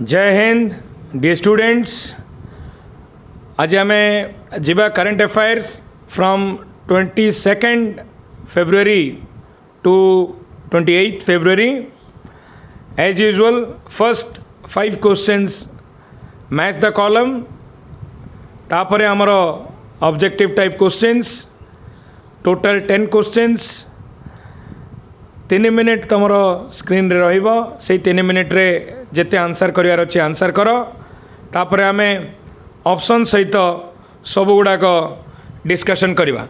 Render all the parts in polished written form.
जय Hind dear students. आज आम जीवा current affairs from 22nd February to 28th February। As usual, first 5 questions match the column, तापर आमर objective type questions, total 10 questions. 3 minute तुम screen रे रहिबो, से 3 मिनिट रे जेते आंसर करियार अछि आंसर करो। तापर आमे ऑप्शन सहित सब गुड़ाक डिस्कशन करिबा।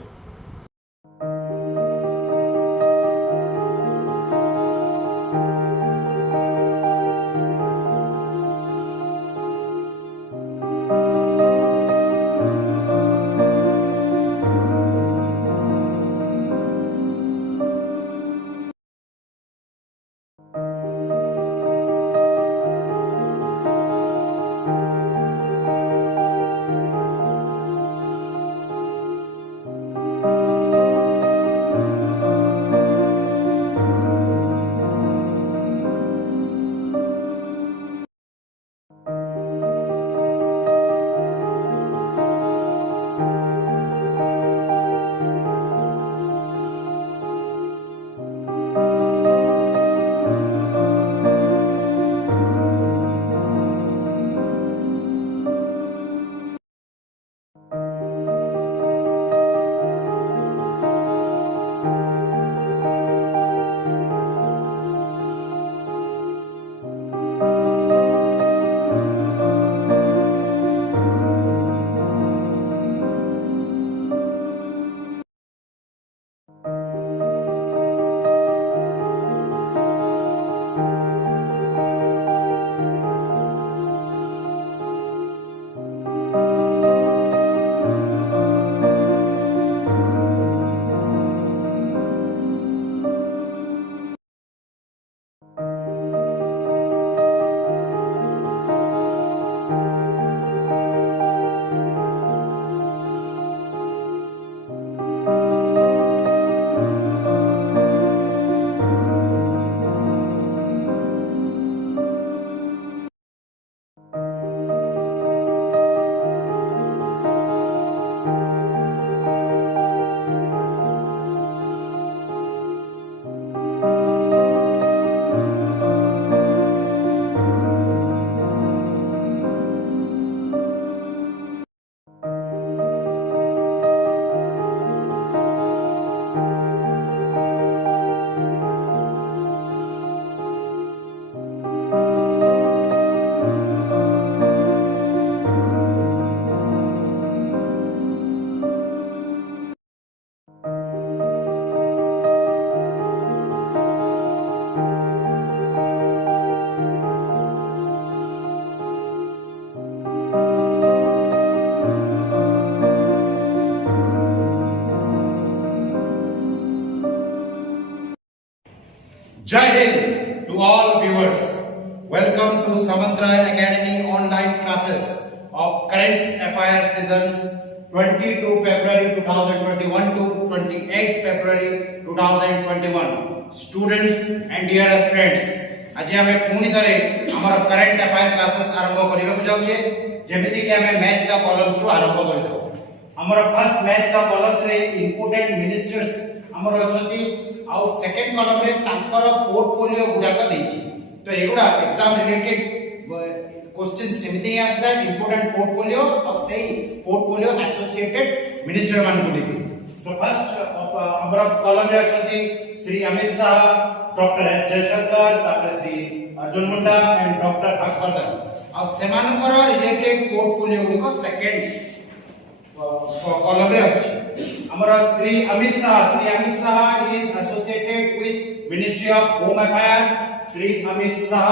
Jai Hind to all viewers. Welcome to Samantra Academy online classes of Current Affairs season 22 February 2021 to 28 February 2021. Students and dear aspirants, आज आमे पुणी थरे हमर करंट अफेयर क्लासेस आरंभ करिबा को जाउछे, जेमिति कि आमे मैच द कॉलम्स रु आरंभ करितो। हमर फर्स्ट मैच द कॉलम्स रे इंपोर्टेंट मिनिस्टर्स हमर अछंती आउ सेकंड कॉलम रे तांकर पोर्टफोलियो गुडा का देछि। तो एगुडा एग्जाम रिलेटेड क्वेश्चंस एमिति आसदा, इंपोर्टेंट पोर्टफोलियो और सेही पोर्टफोलियो एसोसिएटेड मिनिस्टर मान को देछि। तो फर्स्ट हमर कॉलम रे अछंती श्री अमित शाह, डॉक्टर एस जयशंकर, तापर श्री अर्जुन मुंडा एंड डॉक्टर हर्षवर्धन। आ सेमानकर रिलेटेड पोर्टफोलियो गुडको सेकंड कॉलम रे अछि। हमर Shri Amit Shah is associated with ministry of home affairs, Shri Amit Shah.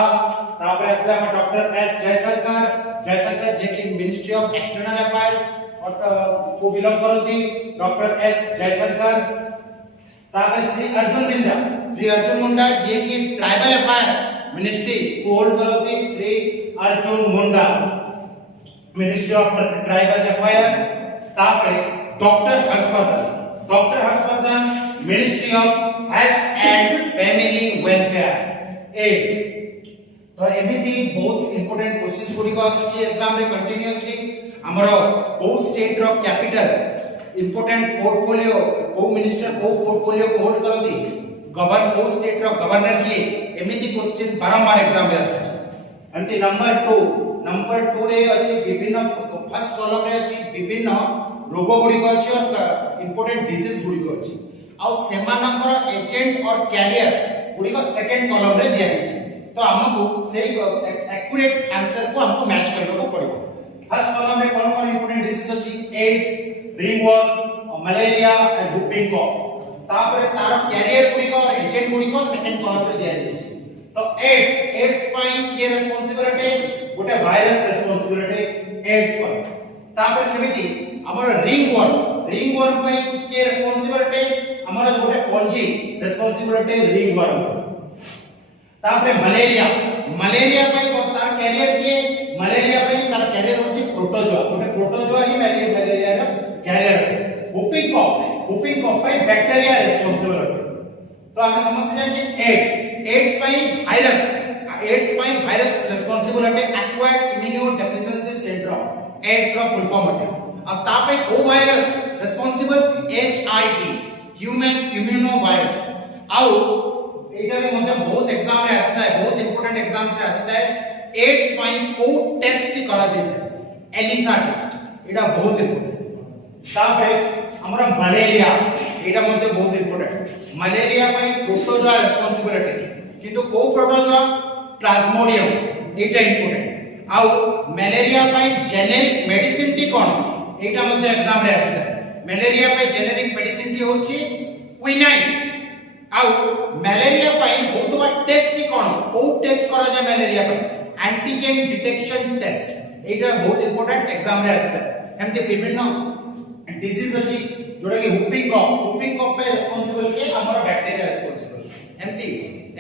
तापर असला हम डॉक्टर एस जयशंकर जे कि मिनिस्ट्री ऑफ एक्सटर्नल अफेयर्स और को बिलोंग करती, डॉक्टर एस जयशंकर। तापर श्री अर्जुन मुंडा जे कि ट्राइबल अफेयर मिनिस्ट्री को होल्ड करती, Shri Arjun Munda ministry of tribal affairs. तापर doctor doctor Harshvardhan, ministry of health and family welfare. ए तो एमिति बहुत इंपोर्टेंट क्वेश्चंस गुडी को आसुची एग्जाम रे कंटीन्यूअसली हमर को स्टेट रो कैपिटल इंपोर्टेंट पोर्टफोलियो को मिनिस्टर को पोर्टफोलियो को होल्ड करती गवर्न को स्टेट रो गवर्नर किए एमिति क्वेश्चन बारंबार एग्जाम रे आसुची। एमती नंबर 2 रे अछि विभिन्न फर्स्ट कॉलम रे अछि विभिन्न रोग गुडी को अछि और इंपोर्टेंट डिजीज गुडी को अछि आ सेमानकर एजेंट और कैरियर गुडी को सेकंड कॉलम रे दिया अछि। तो हमको सही एक्यूरेट आंसर को हमको मैच करने को पड़ेगा। फर्स्ट कॉलम में कौन कौन इंपोर्टेंट डिजीज अछि एड्स, रिंगवर्म, मलेरिया एंड व्हूपिंग कॉफ। तापर तार कैरियर गुडी को और एजेंट गुडी को सेकंड कॉलम रे दिया अछि। तो एड्स पाई के रिस्पांसिबिलिटी गोटे वायरस रिस्पांसिबिलिटी एड्स पाई। तापर सेमिति हमर रिंगवर्म पाई के रिस्पांसिबिलिटी हमर गोटे फंजी रिस्पांसिबिलिटी रिंगवर्म। तापर मलेरिया पाई तार कैरियर के मलेरिया पाई तार कैरियर होची प्रोटोजोआ गोटे प्रोटोजोआ ही मलेरिया रो कैरियर। व्हूपिंग कॉफ पाई बैक्टीरिया रिस्पांसिबिलिटी। तो हम समझते जान छी एड्स पाई virus responsibility acquired immuno deficiency syndrome AIDS रो फुल फॉर्म है। अब तापे को virus responsible HIV human immuno virus आउ एटा भी मतलब बहुत एग्जाम रे आस्ता है बहुत इंपोर्टेंट एग्जाम्स रे आस्ता है। एड्स पाई को टेस्ट करा जाय एलिसा टेस्ट एटा बहुत इंपोर्टेंट। तापे हमरा मलेरिया एटा मध्ये बहुत इंपोर्टेंट। मलेरिया पाई प्रोटोजोआ रिस्पांसिबिलिटी किंतु को प्रोटोजोआ प्लाज्मोडियम एटा इंपोर्टेंट। आउ मलेरिया पाई जेनेरिक मेडिसिन टी कोन एटा मध्ये एग्जाम रे आस्ता है। मलेरिया पाई जेनेरिक मेडिसिन टी होची क्विनाइन। आउ मलेरिया पाई होतबा टेस्ट टी कोन को टेस्ट करा जाय मलेरिया पाई एंटीजन डिटेक्शन टेस्ट एटा बहुत इंपोर्टेंट एग्जाम रे आस्ता है। हमते विभिन्न डिजीज अछि जोडा कि व्हूपिंग कॉफ पे रिस्पांसिबल के हमर बैक्टीरिया रिस्पांसिबल। एमती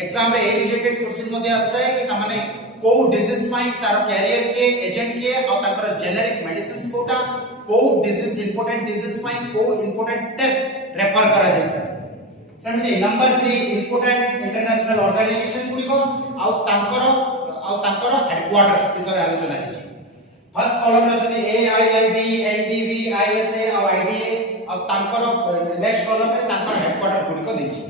एग्जाम रे रिलेटेड क्वेश्चन मध्ये आस्ता है कि तमाने को डिजीज पाई तार कैरियर के एजेंट के और ताकर जेनेरिक मेडिसिन्स कोटा को डिजीज इंपोर्टेंट डिजीज पाई को इंपोर्टेंट टेस्ट रेफर करा जायता। सेमती नंबर 3 इंपोर्टेंट इंटरनेशनल ऑर्गेनाइजेशन गुडी को और ताकर हेडक्वार्टर्स विषय आलोचना है। फर्स्ट कॉलम रे अछि एआईआईबी, एनडीबी, आईएसए और आईडीए और ताकर नेक्स्ट कॉलम में ताकर हेडक्वार्टर गुडी को देछि।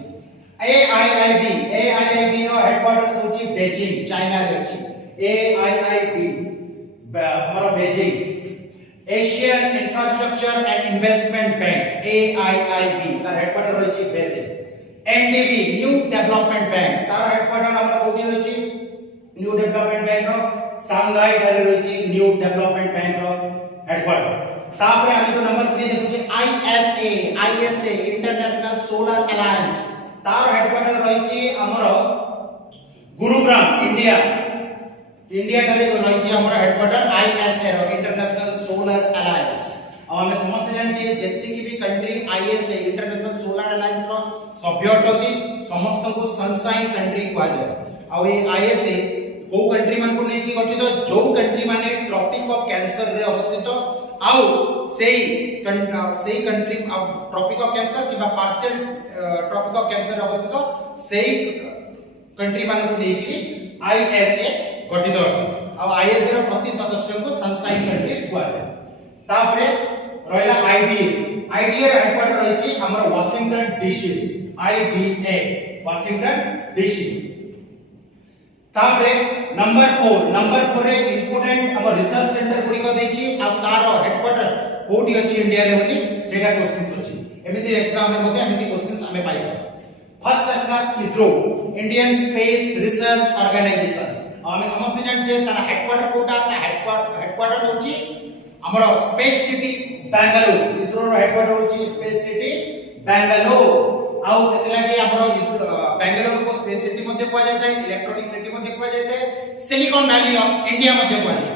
एआईआईबी नो हेडक्वार्टर्स होछि बेजिंग चाइना रे अछि। एआईआईबी हमर Beijing Asian infrastructure and investment bank AIIB तार हेडक्वार्टर होछि Beijing. NDB new development bank तार हेडक्वार्टर हमर कोठी होछि न्यू डेवलपमेंट बैंक रो सांघाई रे होछि न्यू डेवलपमेंट बैंक रो हेडक्वार्टर। तापर हम जो नंबर 3 देखुछि आईएसए इंटरनेशनल सोलर अलायंस तार हेडक्वार्टर रहिछि हमर गुरुग्राम इंडिया ठारे रहिछि हमर हेडक्वार्टर आईएसए रो इंटरनेशनल सोलर अलायंस। अब हम समस्त जानि जे जति की भी country ISA international solar alliance रो सभ्य अटती समस्त को सनशाइन कंट्री कहै जाय। आ ए आईएसए को कंट्री मान को नै की गठित जो कंट्री माने ट्रॉपिक ऑफ कैंसर रे अवस्थित आउ सेही कंट्री ट्रॉपिक ऑफ कैंसर किबा पार्शियल ट्रॉपिक ऑफ कैंसर अवस्थित सेही कंट्री मान को नै की आईएसए गठित आ आईएसए रो प्रति सदस्य को सनशाइन कंट्रीज कहै जाय। तापरे रहला आईडीए रो हेडक्वार्टर रहिछि हमर Washington DC IDA Washington DC. तापरे नंबर 4 रे इंपोर्टेंट हमर रिसर्च सेंटर गुडी को दैछि आ तारो हेडक्वार्टर कोठी अछि इंडिया रे बोली सेटा क्वेश्चंस अछि। एमिति एग्जाम रे मते एमिति क्वेश्चंस हमें पाइबो। फर्स्ट असला ISRO Indian space research organisation. हमें समझते जान जे तार हेडक्वार्टर कोटा ता हेडक्वार्टर होछि हमर स्पेस सिटी बेंगलुरु। इसरो रो हेडक्वार्टर होछि स्पेस सिटी बेंगलुरु। आउ सेते लागे हमर बेंगलुरु को स्पेस सिटी मध्ये कहै जाय इलेक्ट्रॉनिक सिटी मध्ये कहै जाय सिलिकॉन वैली ऑफ इंडिया मध्ये कहै जाय।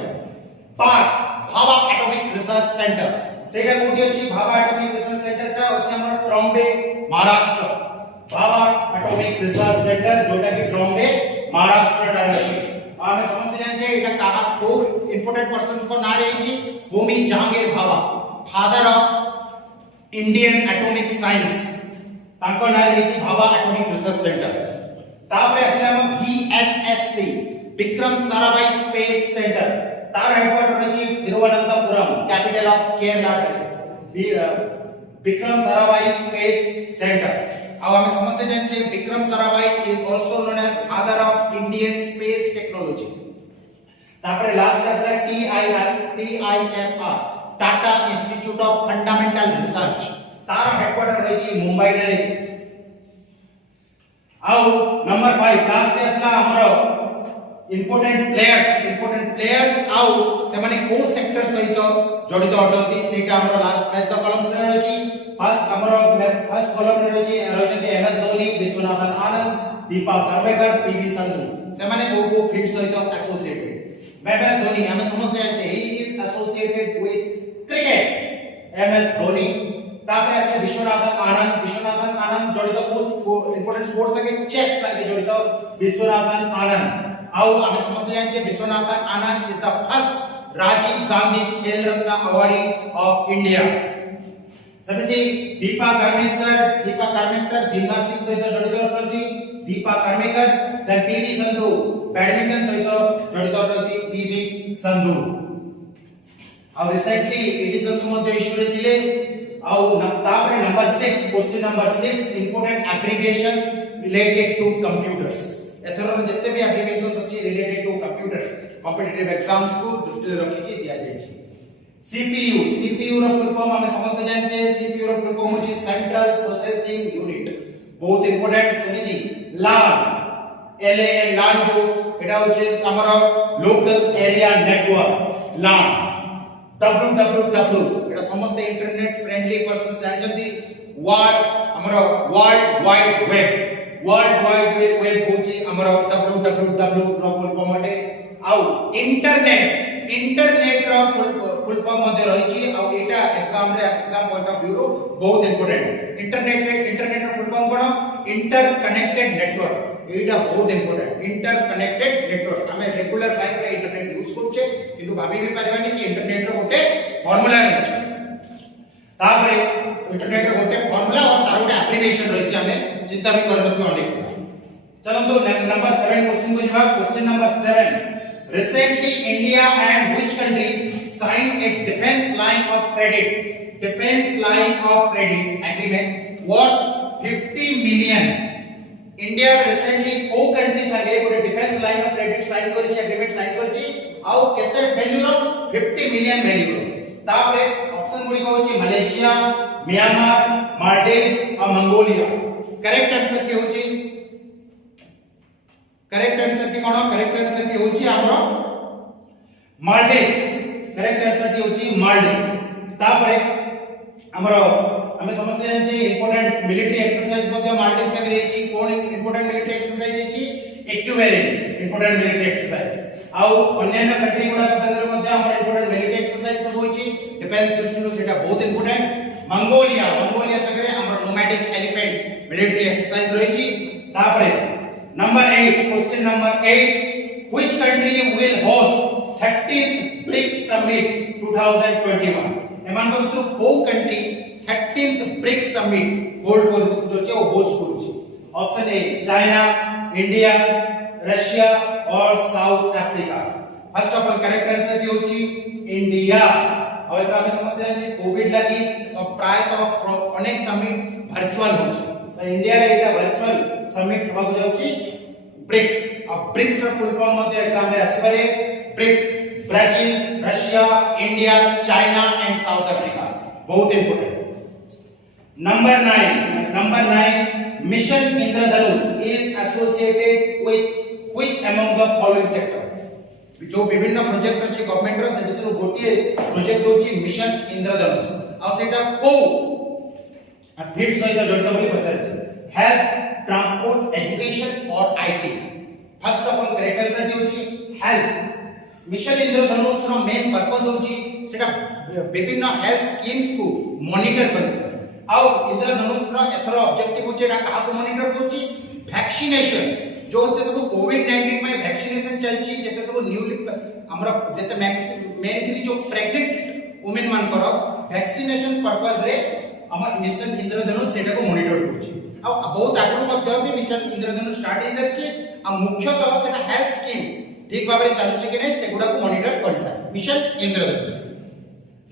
भाभा एटॉमिक रिसर्च सेंटर सेटा कोठी अछि भाभा एटॉमिक रिसर्च सेंटर टा अछि हमर Trombay Maharashtra. Bhabha atomic research centre जोटा कि ट्रॉम्बे महाराष्ट्र टा अछि। हमें समझते जान जे एटा कहा को इंपोर्टेंट पर्सन्स को नाम रही Homi Jahangir Bhabha father of Indian atomic science ताको ना हेची भाभा एटॉमिक रिसर्च सेंटर तापरे असला VSSC Vikram Sarabhai space centre तार हेडक्वार्टर रही Thiruvananthapuram capital of Kerala Vikram Sarabhai space centre अब हमें समझते जानिए Vikram Sarabhai is also known as father of Indian space technology तापरे लास्ट असला TIFR Tata institute of fundamental research तार हेडक्वार्टर रही मुंबई रे आउ नंबर 5 लास्ट असला हमरो इंपोर्टेंट प्लेयर्स आउ से माने को सेक्टर सहित जड़ित अटंती सेटा हमरो लास्ट मैच द कॉलम्स रे रही फर्स्ट कॉलम रे रही MS धोनी विश्वनाथन आनंद दीपा कर्वेकर PV संधू से माने को फील्ड सहित एसोसिएटेड MS धोनी हमें समझते हैं he is associated with cricket MS Dhoni तापरे আছে विश्वनाथन आनंद जड़ित को इंपोर्टेंट स्पोर्ट्स থাকে চেস সঙ্গে জড়িত विश्वनाथन आनंद आओ हमें समझते हैं Viswanathan Anand is the first Rajiv Gandhi Khel Ratna awardee of India समिति दीपा कर्मेकर जिम्नास्टिक्स सहित जड़ित अटंती Dipa Karmakar then PV Sindhu badminton सहित जड़ित अटंती PV संधू और रिसेंटली PV संधू मध्ये इश्यू थिले और तापरे number 6 question number 6 important abbreviation related to computers एथर जत्ते भी एब्रिविएशंस अछि related to computers competitive exams को दृष्टि रखि के दिया जाय छै CPU रो फुल फॉर्म हमें समझते जाय छै CPU रो फुल फॉर्म अछि सेंट्रल प्रोसेसिंग यूनिट बहुत इंपोर्टेंट सुनिदी LAN जो एटा होचे हमर local area network LAN www एटा समस्त इंटरनेट फ्रेंडली पर्सन जानजंती वर्ल्ड वाइड वेब होची हमर www रो फुल फॉर्म अटे आउ इंटरनेट रो फुल फॉर्म मध्ये रहिछि आउ एटा एग्जाम पॉइंट ऑफ व्यू रो बहुत इंपोर्टेंट इंटरनेट रो फुल फॉर्म कोन इंटरकनेक्टेड नेटवर्क एटा बहुत इंपोर्टेंट इंटरकनेक्टेड नेटवर्क हमें रेगुलर लाइफ रे इंटरनेट यूज करछे किंतु भाबी भी परबानी कि इंटरनेट रो गोटे फार्मूला रहछि तापरे इंटरनेट रो गोटे फार्मूला और तार गोटे एप्लीकेशन रहछि हमें चिंता भी करनथि अनेक चलो तो नंबर 7 क्वेश्चन को जवाब question number 7 recently India and which country signed a defence line of credit agreement worth 50 million India recently को कंट्री संगे गोटे defence line of credit sign करछि एग्रीमेंट साइन करछि आउ केते वैल्यू रो 50 मिलियन वैल्यू रो तापरे ऑप्शन गुडी को होछि मलेशिया म्यांमार मालदीव्स और मंगोलिया करेक्ट आंसर के होछि करेक्ट आंसर के कोन करेक्ट आंसर के होछि हमरो मालदीव्स करेक्ट आंसर के होछि मालदीव्स तापरे हमरो हमें समझते हैं जे इंपोर्टेंट मिलिटरी एक्सरसाइज मध्ये मालदीव संगे रही कोन इंपोर्टेंट मिलिटरी एक्सरसाइज रही इक्विवेलेंट इंपोर्टेंट मिलिटरी एक्सरसाइज आउ अन्य कंट्री गुडा संगे मध्ये हमर इंपोर्टेंट मिलिटरी एक्सरसाइज सब होई डिफेंस दृष्टि सेटा बहुत इंपोर्टेंट मंगोलिया संगे हमर नोमैडिक एलिफेंट मिलिटरी एक्सरसाइज रही तापरे number 8 question number 8 which country will host 30th BRICS summit 2021 एमान को तो को country 13th BRICS summit hold कर जो होस्ट करू option A China India Russia और South Africa first of all correct answer की होची इंडिया और एता हमें समझते हैं जे कोविड लागि सब प्राय तो अनेक समिट वर्चुअल होची तो इंडिया रे एटा वर्चुअल समिट होबा जाउची ब्रिक्स अब ब्रिक्स रो फुल फॉर्म मध्ये एग्जाम रे आसीबारे BRICS Brazil Russia India China and South Africa बहुत important Number 9 Mission Indradhanush is associated with which among the following sector जो विभिन्न प्रोजेक्ट अछि गवर्नमेंट रो जेतु गोटिए प्रोजेक्ट होछि मिशन इंद्रधनुष आ सेटा को फिर सहित जड़ित बोली पचारछि हेल्थ ट्रांसपोर्ट एजुकेशन और IT first of all correct answer होछि हेल्थ मिशन इंद्रधनुष रो मेन पर्पस होछि सेटा विभिन्न हेल्थ स्कीम्स को मॉनिटर करते आउ इंद्रधनुष रो एथरो ऑब्जेक्टिव होचे एटा काहा को मॉनिटर करछि वैक्सीनेशन जो होते सब कोविड 19 में वैक्सीनेशन चलछि जेते सब न्यूली हमरा जेते मेनली जो प्रेग्नेंट वुमेन मान करो वैक्सीनेशन पर्पस रे हम मिशन इंद्रधनुष सेटा को मॉनिटर करूची आ बहुत आगु मध्य भी मिशन इंद्रधनुष स्टार्ट हे सरची आ मुख्यतः सेटा हेल्थ स्कीम ठीक भाबरे चालुची कि नै सेगुडा को मॉनिटर करता mission Indradhanush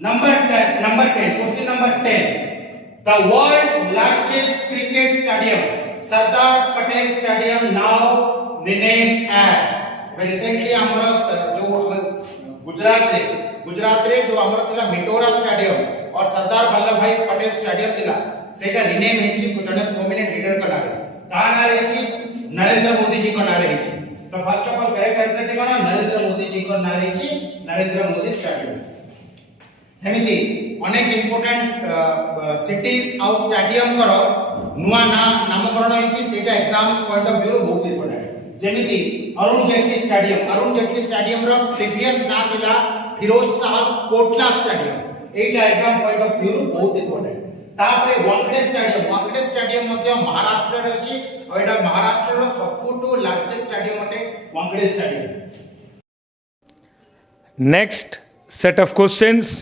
number 10 question number 10 the world's largest cricket stadium Sardar Patel Stadium now renamed as recently हमर जो गुजरात रे जो हमर थिला मिटोरा स्टेडियम और सरदार वल्लभ भाई पटेल स्टेडियम थिला सेटा रिनेम हेची जने प्रोमिनेंट लीडर का नाम का नाम हेची नरेंद्र मोदी जी को नाम हेची तो first of all correct answer टिका ना नरेंद्र मोदी जी को नाम हेची नरेंद्र मोदी स्टेडियम हेमिति अनेक इंपोर्टेंट सिटीज आउ स्टेडियम करो नुआ नामकरण हेची सेटा एग्जाम पॉइंट ऑफ व्यू बहुत इंपोर्टेंट जेमिति अरुण जेटली स्टेडियम रो प्रीवियस ना थिला Firoz Shah Kotla stadium Etah exam point of view बहुत इंपोर्टेंट तापरे वांकड़े स्टेडियम मध्ये महाराष्ट्र रे अछि और एटा महाराष्ट्र रो सबटू लार्जेस्ट स्टेडियम अटे वांकड़े stadium Next set of questions,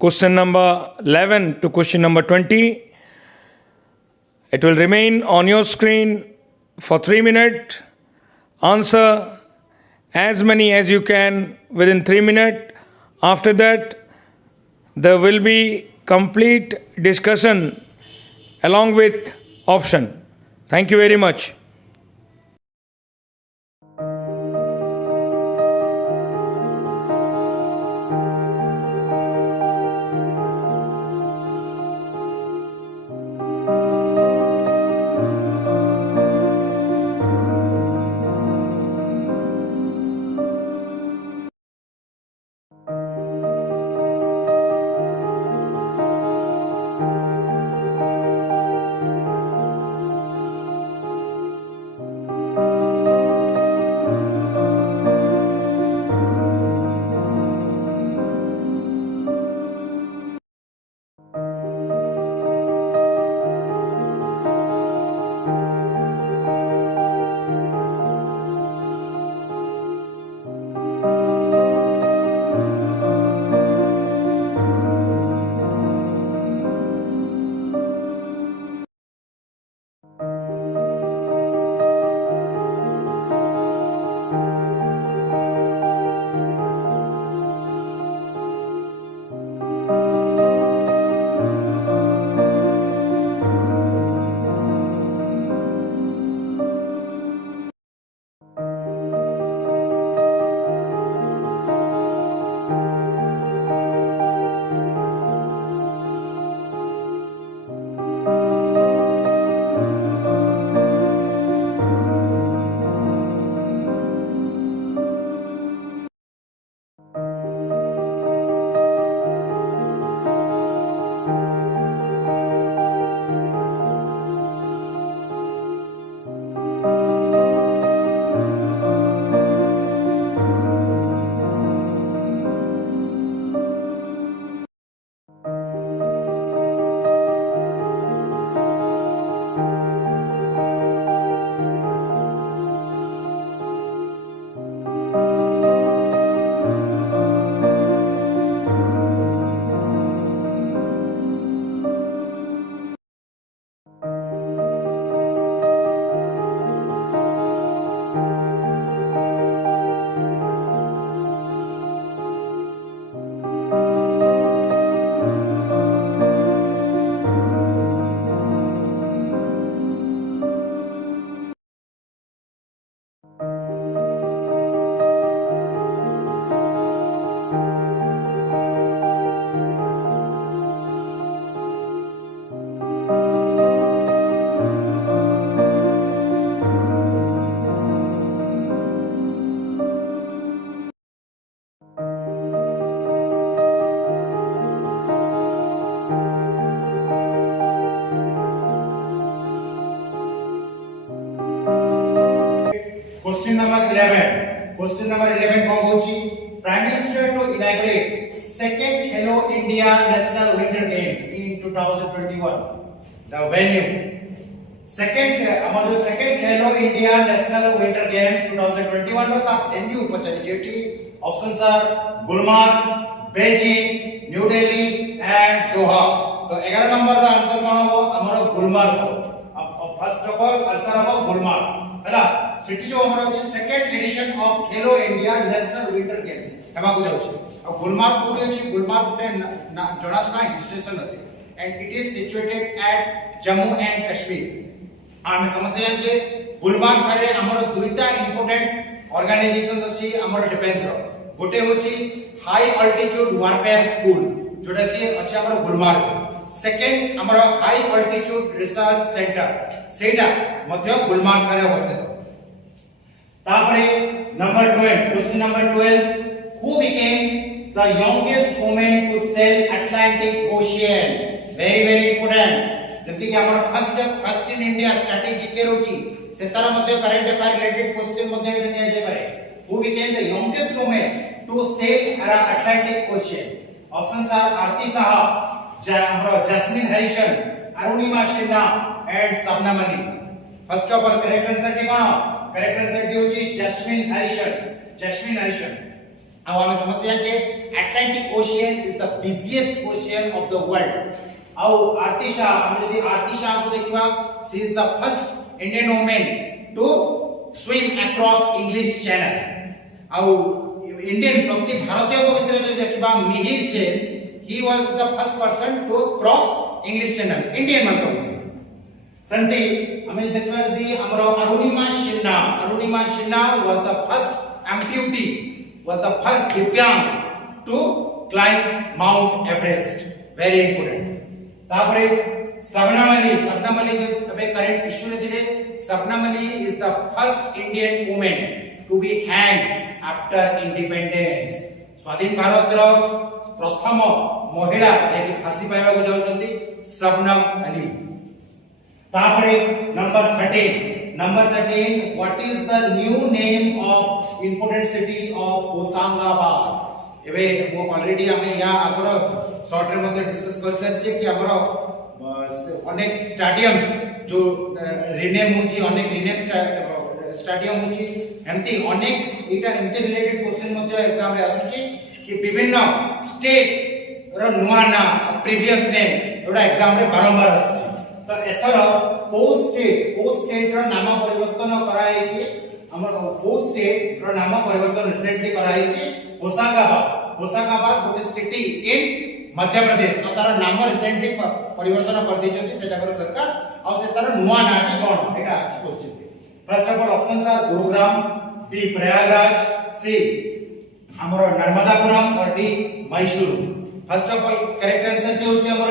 question number 11 to question number 20. It will remain on your screen for 3 minutes. Answer as many as you can within 3 minutes. After that, there will be complete discussion along with option. Thank you very much. Question number 11 कौन होची Prime Minister to inaugurate second Hello India National Winter Games in 2021. The venue second Hello India National Winter Games 2021 નો તા venue પચલી જેટી options are Gulmarg, Beijing, New Delhi and Doha. तो 11 number रो answer कोन हो हमरो Gulmarg first of all answer हो गुलमार्ग हला city जो हमरो अछि second edition of Khelo India national winter games Hema को जाउछि और गुलमार्ग कोठी अछि गुलमार्ग गोटे जणासना हिल स्टेशन अछि and it is situated at Jammu and Kashmir आमे समझते हैं जे गुलमार्ग ठारे हमरो दुईटा इंपोर्टेंट ऑर्गेनाइजेशन अछि हमरो डिफेंस रो गोटे होछि हाई अल्टीट्यूड वारफेयर स्कूल जोटा कि अछि हमरो गुलमार्ग सेकंड हमरो हाई अल्टीट्यूड रिसर्च सेंटर सेटा मध्य गुलमार्ग ठारे अवस्थित तापरे number 12 question number 12 who became the youngest woman to sail Atlantic Ocean very important जबकि हमर फर्स्ट इन इंडिया स्ट्रेटजी के रुचि से तार मध्य करंट अफेयर रिलेटेड क्वेश्चन मध्य एटा निया जाय पारे who became the youngest woman to sail Atlantic Ocean options are Arti Saha हमर Jasmine Harrison Arunima Sinha and Sapna Mani first of all correct answer के कोन करेक्ट आंसर की होची जैस्मिन हरिशन अब हमें समझते हैं कि Atlantic ocean is the busiest ocean of the world और आरती शाह हम यदि आरती शाह को देखिबा she is the first Indian woman to swim across English channel और इंडियन प्रति भारतीय को भितर जो देखिबा Mihir Sen he was the first person to cross English channel Indian man को संति हमें देखबा यदि हमरो Arunima Sinha was the first amputee was the first Divyang to climb Mount Everest. Very important. तापरे सपना मली जो अबे करंट इशू रे दिले सपना मली is the first Indian woman to be hanged after independence. स्वाधीन भारत रो प्रथम महिला जे कि फांसी पाइबा को जाउछंती सपना मली तापरे number 13 what is the new name of important city of Hoshangabad एबे वो ऑलरेडी हमें या आगर शॉर्ट रे मध्ये डिस्कस कर सरचे कि हमरो अनेक स्टेडियम्स जो रिनेम होची अनेक रिनेम स्टेडियम होची एमती अनेक एटा एमती रिलेटेड क्वेश्चन मध्ये एग्जाम रे आसुची कि विभिन्न स्टेट रो नुवा ना प्रीवियस नेम एटा एग्जाम रे बारंबार आसुची तो एथर पोस्ट स्टेट रो नाम परिवर्तन कराई कि हमर पोस्ट स्टेट रो नाम परिवर्तन रिसेंटली कराई छि होशंगाबाद गोटे सिटी इन मध्य प्रदेश तो तार नाम रिसेंटली परिवर्तन कर दै छथि से जगह सरकार और से तार नुवा नाटी कोन एटा आछि question first of all options are Gurugram B Prayagraj C हमर नर्मदापुरम और D Mysore first of all correct answer कि होछि हमर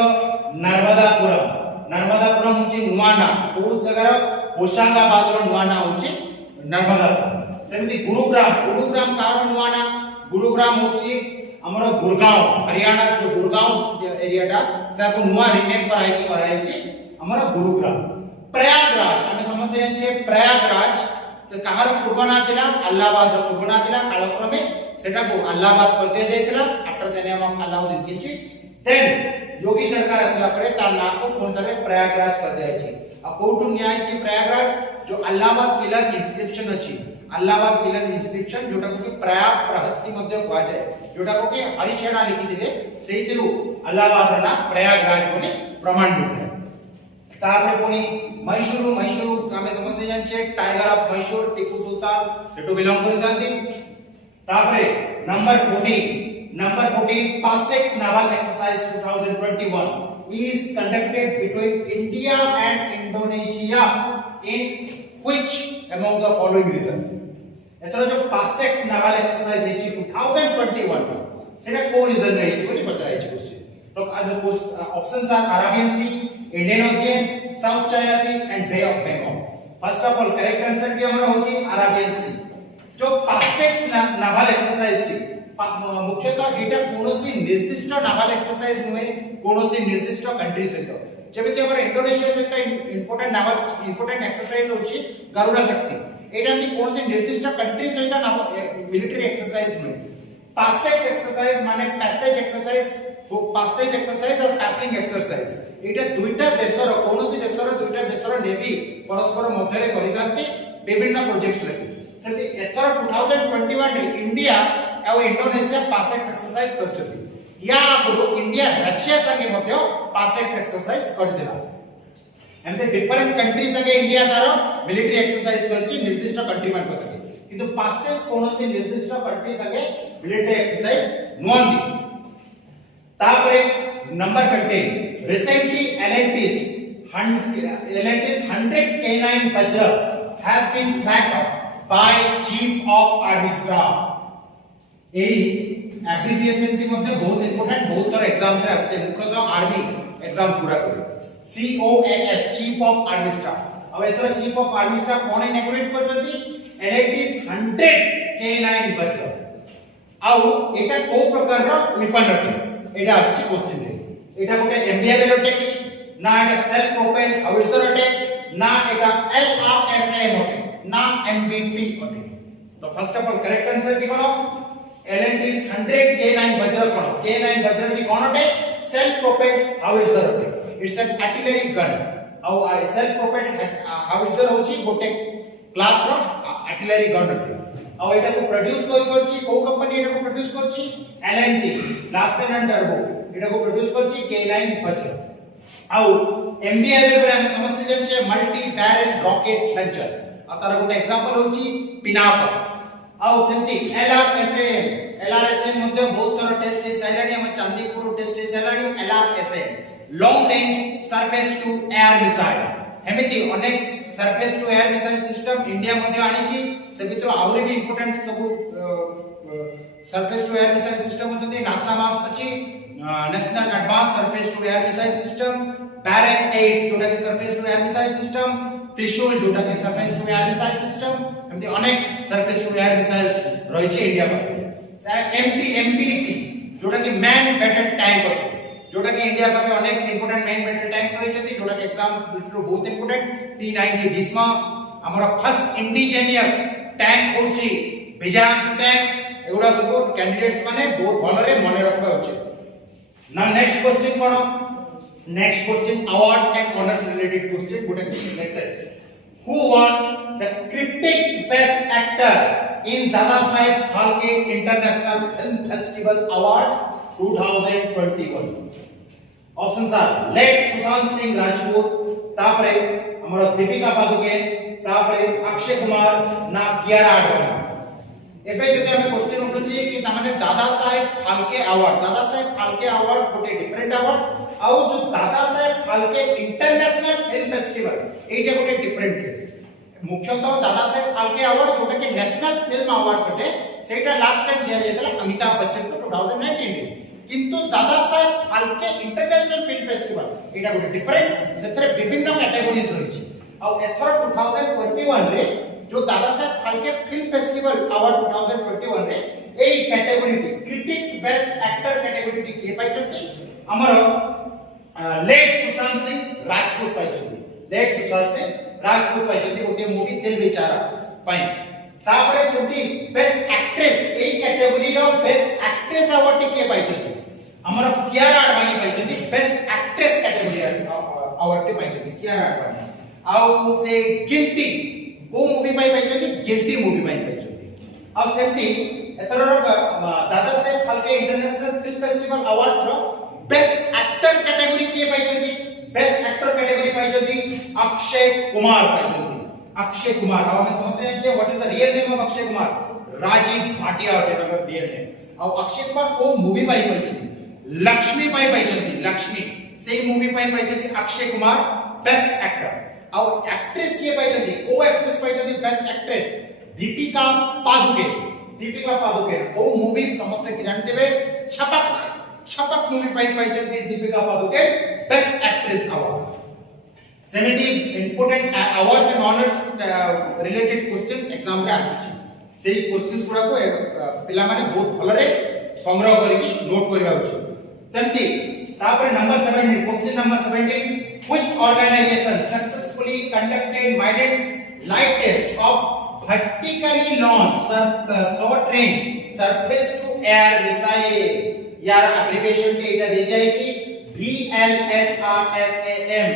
नर्मदापुरम होची नुवाना को जगह होशंगाबाद रो नुवाना होची नर्मदापुरम सेमती गुरुग्राम कार नुवाना गुरुग्राम होची हमरो गुरगांव हरियाणा रो जो गुरगांव एरियाटा ताको नुवा रीनेम कराई छी हमरो गुरुग्राम प्रयागराज हमें समझते हैं जे प्रयागराज तो कहार पूर्वना थिला अल्लाहाबाद रो पूर्वना थिला कालक्रमे सेटा को अल्लाहाबाद कर दिया जायतिला after the name of Alauddin Khilji then Yogi सरकार असला परे तार नाम को कोन तरे प्रयागराज कर दिया छी आ कोठु न्याय छी प्रयागराज जो अल्लाहाबाद पिलर इंस्क्रिप्शन अछि अल्लाहाबाद पिलर इंस्क्रिप्शन जोटा को प्रयाग प्रहस्ती मध्ये हुआ जाय जोटा को के हरिशेना लिखि दिले सेही दिरु अल्लाहाबाद ना प्रयागराज बोले प्रमाणित है तापर पुनी मैसूर हमें समझते जान छे tiger of Mysore Tipu Sultan सेटो belong करि दांती तापर number 14 PASEX naval exercise 2021 is conducted between India and Indonesia in which among the following reasons एतरो जो PASEX naval exercise है 2021 सेटा को रीजन रही छै बोली पचराई छै क्वेश्चन तो आज options are Arabian sea Indian ocean south China sea and bay of Bengal first of all correct answer की हमरा होची अरेबियन सी जो PASEX naval exercise सी मुख्यतः एटा कोनोसी निर्दिष्ट नावल एक्सरसाइज नुहे कोनोसी निर्दिष्ट कंट्री सहित जेमिति हमर इंडोनेशिया सहित इंपोर्टेंट एक्सरसाइज होची गरुड़ा शक्ति एटा भी कोनोसी निर्दिष्ट कंट्री सहित मिलिटरी एक्सरसाइज नुहे पासेज एक्सरसाइज माने पैसेज एक्सरसाइज और पासिंग एक्सरसाइज एटा दुईटा देशर कोनोसी देशर दुईटा देशर नेवी परस्पर मध्य रे करितांती विभिन्न प्रोजेक्ट्स रे सेति एथर 2021 रे इंडिया और इंडोनेशिया पासेक्स एक्सरसाइज करछथि या आगु इंडिया रशिया संगे मध्य पासेक्स एक्सरसाइज करदिला एमते डिफरेंट कंट्रीज अगे इंडिया तारो मिलिटरी एक्सरसाइज करछि निर्दिष्ट कंट्री मान पसके किंतु पासेस कोनोसी निर्दिष्ट कंट्रीज अगे मिलिटरी एक्सरसाइज नुआंदी तापरे number 15 recently L&T's 100 K9 Vajra has been flagged up by Chief of Army Staff A abbreviation की मध्ये बहुत इंपोर्टेंट बहुत तरह एग्जाम्स रे आस्ते मुख्यतः आर्मी एग्जाम्स गुडा करे COAS chief of army staff अब एतो चीफ ऑफ आर्मी स्टाफ कोन इनॉग्रेट करछथि L&T's 100 K9 Vajra आउ एटा को प्रकार रो वेपन अटे एटा आछि क्वेश्चन रे एटा गोटे एमबीआर अटे कि ना एटा सेल्फ प्रोपेल्ड हाउसर अटे ना एटा LRSAM अटे ना MBP अटे तो first of all correct answer की कोन L&T's 100 K9 Vajra कोन K9 Vajra की कोन अटे सेल्फ प्रोपेल्ड हाउसर अटे इट्स एन आर्टिलरी गन आउ सेल्फ प्रोपेल्ड हाउसर होची गोटे क्लास रो आर्टिलरी गन अटे आउ एटा को प्रोड्यूस करछि को कंपनी एटा को प्रोड्यूस करछि L&T लार्सन एंड टर्बो एटा को प्रोड्यूस करछि K9 Vajra आउ एमबीआर रे हम समझते जंचे मल्टी बैरल रॉकेट लॉन्चर आ तार गोटे एग्जांपल होछि पिनाक आउ सेंती LRSAM मध्ये बहुत तरह टेस्ट हे साइलाडी हम चांदीपुर टेस्ट हे साइलाडी LRSAM long range surface to air missile हेमिति अनेक surface to air missile system India मध्ये आनी छी से भितर आउरी भी इंपोर्टेंट सब surface to air missile system होते नासा मास अछि national advance surface to air missile systems Barak 8 जोटा के surface to air missile system Trishul जोटा के surface to air missile system हेमिति अनेक सरफेस टू एयर मिसाइल्स रही छी इंडिया पर MBT जोटा के मैन बैटल टैंक होते जोटा के इंडिया पर अनेक इंपोर्टेंट मैन बैटल टैंक्स रही छथि जोटा के एग्जाम दृष्टि बहुत इंपोर्टेंट T90 भीष्म हमर फर्स्ट इंडिजिनियस टैंक होची बिजान टैंक एगुडा सब कैंडिडेट्स माने बहुत भलरे मने रखबा उचित ना नेक्स्ट क्वेश्चन कोन next question awards and honours related question गोटे latest who won the critics best actor in Dada Saheb Phalke international film festival awards 2021 options are late Sushant Singh Rajput तापरे हमर दीपिका पादुकोण तापरे अक्षय कुमार ना कियारा आडवाणी एबे जते हम क्वेश्चन उठुची कि तामाने दादा साहेब फाल्के अवार्ड गोटे डिफरेंट अवार्ड आउ जो Dada Saheb Phalke international film festival एटा गोटे डिफरेंट केस मुख्यतः दादा साहेब फाल्के अवार्ड जोटा के नेशनल फिल्म अवार्ड छटे सेटा लास्ट टाइम दिया जायतला अमिताभ बच्चन को 2019 रे किंतु दादा Saheb Phalke international film festival एटा गोटे डिफरेंट सेतरे विभिन्न कैटेगरीज रही छी आउ एथर 2021 रे जो Dada Saheb Phalke film festival award 2021 रे एई category critics best actor category के पाइछथि हमर लेट सुशांत सिंह राजपूत पाइछथि लेट सुशांत सिंह राजपूत पाइछथि गोटे मूवी दिल बेचारा पाइ तापरे सेति बेस्ट एक्ट्रेस एई कैटेगरी रो बेस्ट एक्ट्रेस अवार्ड के पाइछथि हमर कियारा आडवाणी पाइछथि बेस्ट एक्ट्रेस कैटेगरी अवार्ड पाइछथि कियारा आडवाणी आउ से गिल्टी को मूवी पाइछथि गिल्टी मूवी पाइछथि आउ सेति एतर दादा Saheb Phalke international film festival awards रो बेस्ट एक्टर कैटेगरी के पाइछथि बेस्ट एक्टर कैटेगरी पाइछथि अक्षय कुमार पाइछथि अक्षय कुमार हम समझते हैं what is the real name of Akshay Kumar Rajiv Bhatia होते रियल नेम और अक्षय कुमार को मूवी पाइछथि लक्ष्मी पाइछथि लक्ष्मी सेही मूवी पाइछथि अक्षय कुमार बेस्ट एक्टर और एक्ट्रेस के पाइछथि को एक्ट्रेस पाइछथि बेस्ट एक्ट्रेस दीपिका पादुकोण वो मूवी समस्त जानतेबे छपक मूवी पाइछथि Deepika Padukone best actress award सेमिति important awards and honours related questions exam रे आसुची सेही क्वेश्चंस गुडा को पिला माने बहुत भलरे संग्रह करिकि नोट करबा उचित तंती तापर number 17 question number 17 which organization successfully conducted maiden light test of vertically launched short range surface to air missile यार एब्रिविएशन के एटा दे जाय छी VLSRSAM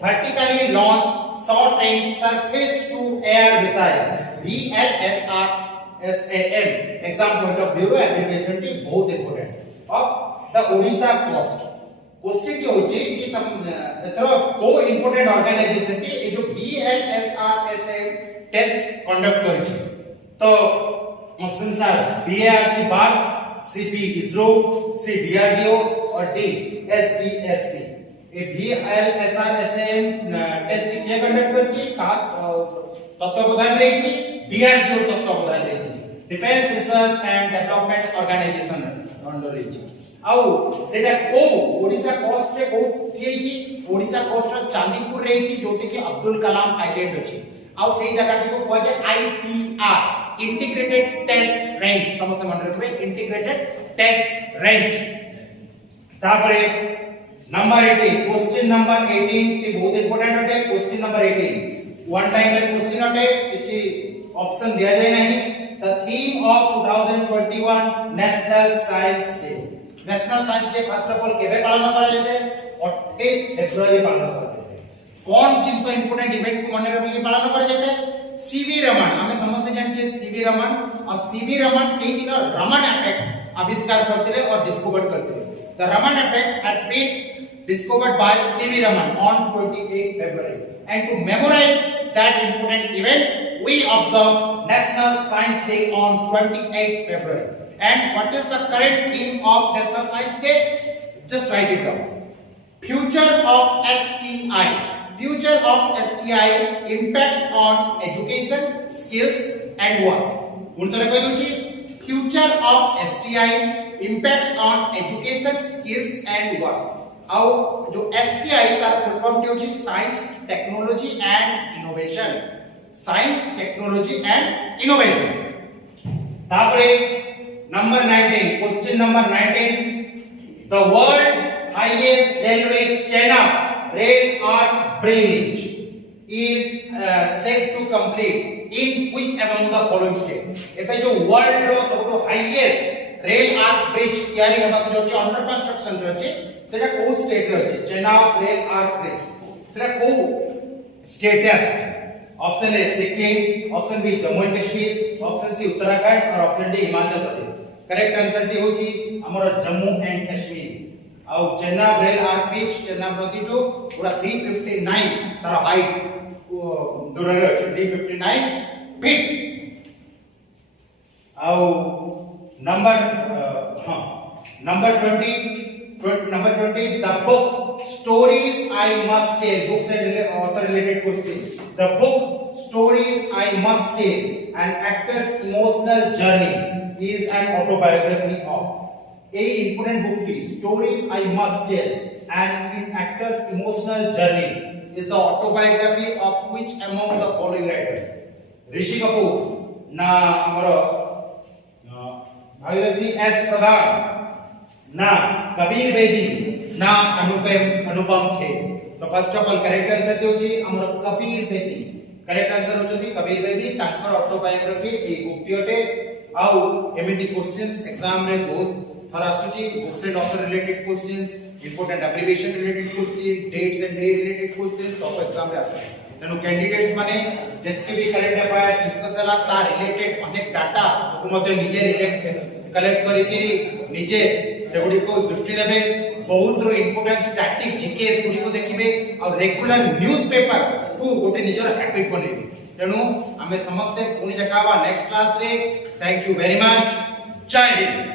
vertically launched short range surface to air missile VLSRSAM exam point of view abbreviation की बहुत important of the Odisha coast question की होची कि तम एथरो को इंपोर्टेंट ऑर्गेनाइजेशन की ए जो BLSRSM टेस्ट कंडक्ट करची तो ऑप्शन आर BARC बार, CP इसरो, C DRDO और D SBSC। A BLSRSM test किया कंडक्ट करची का तत्वावधान रही DRDO तत्वावधान रही defence research and development organisation under रही आउ सेटा को ओडिसा कोस्ट रे को थेची ओडिसा कोस्ट चांदीपुर रही जोटी के अब्दुल कलाम आइलैंड अछि आउ सेई जगह को कहै छै ITR इंटीग्रेटेड टेस्ट रेंज समस्त मन रखबे इंटीग्रेटेड टेस्ट रेंज तापरे नंबर 18 क्वेश्चन नंबर 18 टी बहुत इंपोर्टेंट अटे question number 18 one liner question अटे किछि ऑप्शन दिया जाय नहीं the theme of 2021 national science day national science day first of all केबे पालन करा जेते 28 फेब्रुआरी पालन करा जेते कोन जिंस इंपोर्टेंट इवेंट को मने रखि पालन करा जेते सीवी रमन हमें समझते जानछे सीवी रमन और सीवी रमन सेही दिन रमन इफेक्ट आविष्कार करथिले और डिस्कवर करथिले the Raman effect had been discovered by C.V. Raman on 28 February and to memorize that important event we observe National Science Day on 28 February. And what is the current theme of National Science Day? Just write it down. Future of STI. Future of STI impacts on education, skills and work. Untare koi duchi future of STI impacts on education, skills and work. आउ जो STI तार full form के होची science technology and innovation science technology and innovation तापरे number 19 question number 19 the world's highest railway Chenab rail arch bridge is set to complete in which among the following state एबे जो world रो सबटो highest rail arch bridge तयारी हेबा जो छै under construction रो छै सेटा को स्टेट रो छै चेनाब रेल आर्क ब्रिज सेटा को स्टेट है option A Sikkim option B Jammu and Kashmir option C Uttarakhand और option D Himachal Pradesh correct answer D होची हमर जम्मू एंड कश्मीर आउ Chenab rail arch bridge Chenab नदी जो पूरा 359 तार हाइट दूर रे अछि 359 फीट आउ number number 20 the book stories I must tell books and author related questions the book stories I must tell an actor's emotional journey is an autobiography of a important book is stories I must tell an actor's emotional journey is the autobiography of which among the following writers Rishi Kapoor na amaro Bhagirathi S Pradhan ना कबीर बेदी ना अनुपम खेर तो first of all correct answer देउची हमर Kabir Bedi correct answer होचती कबीर बेदी तांकर autobiography ए बुकटी अटे आउ एमिति क्वेश्चंस एग्जाम रे बहुत थर आसुची books and author related questions important abbreviation related question dates and day related questions सब एग्जाम रे आसुची तेनु कैंडिडेट्स माने जत्ते भी करंट अफेयर्स डिस्कस हला ता रिलेटेड अनेक डाटा को मते निजे रिलेट कलेक्ट करी कि निजे सेगुडी को दृष्टि देबे बहुत रो इंपोर्टेंट स्टैटिक जीकेएस गुडी को देखिबे और रेगुलर न्यूज़पेपर को गोटे निजर हैबिट बनेबे तेनु हमें समझते पुनी देखावा नेक्स्ट क्लास रे थैंक यू वेरी मच जय हिंद।